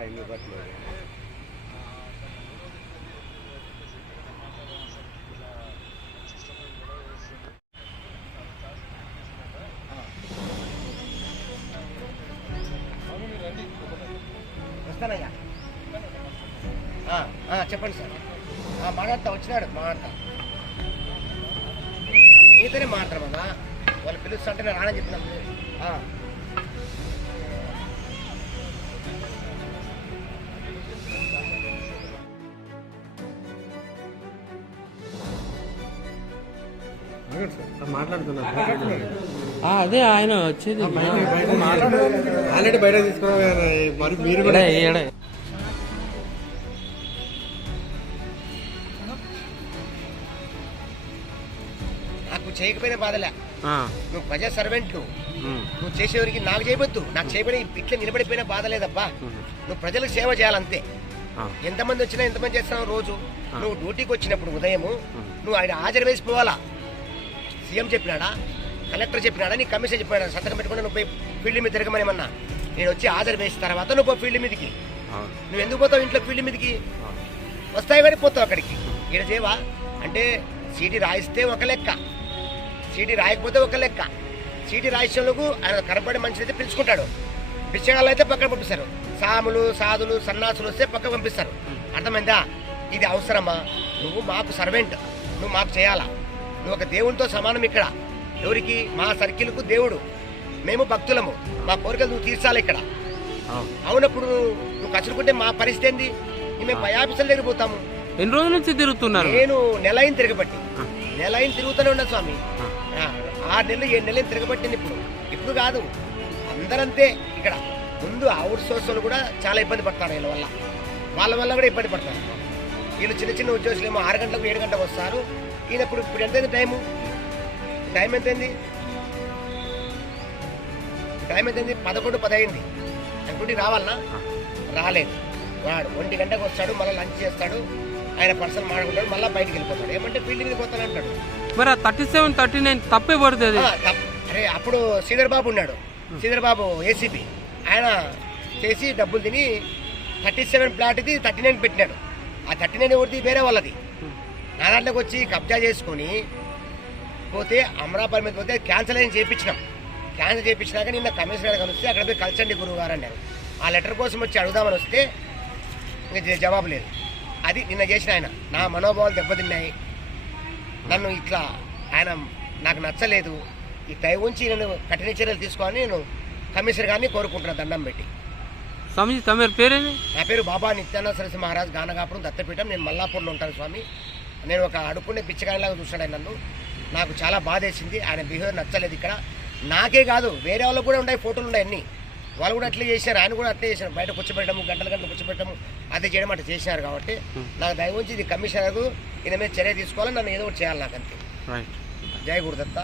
Time ఇవ్వట్లేదు వస్తానయ్యా. చెప్పండి sir. ఆ, మాట్లాడతా వచ్చినాడు మాట్లాడతా. మీతోనే మాట్లాడమన్నా కదా వాళ్ళు పిలుస్తుంటే నేను రానని చెప్పినప్పుడు అదే ఆయన వచ్చేది. ఆల్రెడీ బయట మరి మీరు ఈడే. నాకు చేయకపోయినా బాధలే. ఆ, నువ్వు ప్రజా సర్వెంట్లు. నువ్వు చేసేవారికి నాకు చేయవద్దు నాకు చేయబడి ఇట్లా నిలబడిపోయినా బాధ లేదబ్బా. నువ్వు ప్రజలకు సేవ చేయాలంతే. ఎంతమంది వచ్చినా ఎంతమంది చేస్తున్నావు రోజు. నువ్వు డ్యూటీకి వచ్చినప్పుడు ఉదయము ఉమ్. నువ్వు ఆయన హాజరు వేసిపోవాలా సీఎం చెప్పినాడా? కలెక్టర్ చెప్పినాడా? నీ కమిషన్ చెప్పినాడా? సంతకం పెట్టుకుని నువ్వు ఫీల్డ్ మీద తిరగమని ఏమన్నా? నేను వచ్చి హాజరు వేసిన తర్వాత నువ్వు ఫీల్డ్ మీదకి. నువ్వు ఎందుకు పోతావు ఇంట్లో ఫీల్డ్ మీదకి. వస్తాయి కానీ పోతావు అక్కడికి. ఈడ చేయవా? అంటే సీటీ రాయిస్తే ఒక లెక్క. సీటీ రాయకపోతే ఒక లెక్క. సీటీ రాయించేందుకు ఆయన కనపడే మనిషి అయితే పిలుచుకుంటాడు. బిచ్చగాళ్ళు అయితే పక్కన పంపిస్తారు. సాములు సాధులు సన్నాసులు వస్తే పక్క పంపిస్తారు. అర్థమైందా? ఇది అవసరమా? నువ్వు మాకు సర్వెంట్. నువ్వు మాకు చేయాలా? నువ్వు ఒక దేవునితో సమానం ఇక్కడ. ఎవరికి? మా సర్కిల్కు దేవుడు. మేము భక్తులము. మా కోరికలు నువ్వు తీర్చాలి ఇక్కడ. అవును. అవునప్పుడు నువ్వు కసురుకుంటే మా పరిస్థితి ఏంది? మేము పై ఆఫీసుల దగ్గర పోతాము. ఎన్ని రోజుల నుంచి తిరుగుతున్నారు? నేను నెల అయిన తిరగబట్టి. నెల అయిన తిరుగుతూనే ఉన్నా స్వామి. ఆరు నెలలు ఏడు నెలలు తిరగబట్టింది ఇప్పుడు. ఇప్పుడు కాదు. అందరంతే ఇక్కడ. ముందు అవుట్ సోర్సులు కూడా చాలా ఇబ్బంది పడతారు వీళ్ళ వల్ల. వాళ్ళ వల్ల కూడా ఇబ్బంది పడతారు. వీళ్ళు చిన్న చిన్న ఉద్యోగులు ఏమో ఆరు గంటలకు ఏడు గంటలకు వస్తారు. ఈయన ఇప్పుడు ఇప్పుడు ఎంతైంది టైము? టైం ఎంతైంది? టైం ఎంతైంది? పదకొండు పదైంది. అనుకుంటే రావాలనా? రాలేదు. వాడు ఒంటి గంటకు వస్తాడు మళ్ళీ లంచ్ చేస్తాడు ఆయన పర్సన్ మాడుకుంటాడు మళ్ళీ బయటికి వెళ్ళిపోతాడు. ఏమంటే ఫీల్డ్ మీద పోతానంటాడు మరి థర్టీ సెవెన్ థర్టీ నైన్ తప్పే పడుతుంది. అరే అప్పుడు శ్రీధర్ బాబు ఉన్నాడు. శ్రీధర్ బాబు ఏసీపీ ఆయన చేసి డబ్బులు తిని థర్టీ సెవెన్ ప్లాట్ ఇది థర్టీ నైన్ పెట్టినాడు. ఆ థర్టీ నైన్ ఎవరిది వేరే వాళ్ళది. నా దాంట్లోకి వచ్చి కబ్జా చేసుకొని పోతే అమరాపల్లి మీద పోతే క్యాన్సిల్ అయిన చేయించినాం క్యాన్సిల్ చేయించినాక నిన్న కమిషనర్ గారు వస్తే అక్కడ పోయి కలిసండి గురువు గారు అన్నారు. ఆ లెటర్ కోసం వచ్చి అడుగుదామని వస్తే ఇంకా జవాబు లేదు. అది నిన్న చేసిన ఆయన. నా మనోభావాలు దెబ్బతిన్నాయి. నన్ను ఇట్లా ఆయన నాకు నచ్చలేదు. ఈ దయ ఉంచి నేను కఠిన చర్యలు తీసుకోవాలని నేను కమిషనర్ గారిని కోరుకుంటున్నా దండం పెట్టి. స్వామిజీ తమ పేరేది? నా పేరు బాబా నిత్యానంద సరస్వతి మహారాజ్ గానగాపురం దత్తపీఠం. నేను మల్లాపూర్లో ఉంటాను స్వామి. నేను ఒక అడుక్కునే పిచ్చగాడిలాగా చూస్తాడు ఆయన నన్ను. నాకు చాలా బాధ వేసింది ఆయన బిహేవియర్ నచ్చలేదు ఇక్కడ. నాకే కాదు వేరే వాళ్ళకు కూడా ఉన్నాయి ఫోటోలు ఉన్నాయి అన్ని. వాళ్ళు కూడా అట్లే చేశారు ఆయన కూడా అట్లే చేశారు. బయట కూర్చోబెట్టము గంటల గంటలు కూర్చోబెట్టము అది చేయడం అట్లా చేశారు కాబట్టి నాకు దయ ఉంచి ఇది కమిషనర్ ఈయన మీద చర్య తీసుకోవాలి నన్ను ఏదో ఒకటి చేయాలి నాకు అంతే రైట్ జై గురుదత్త.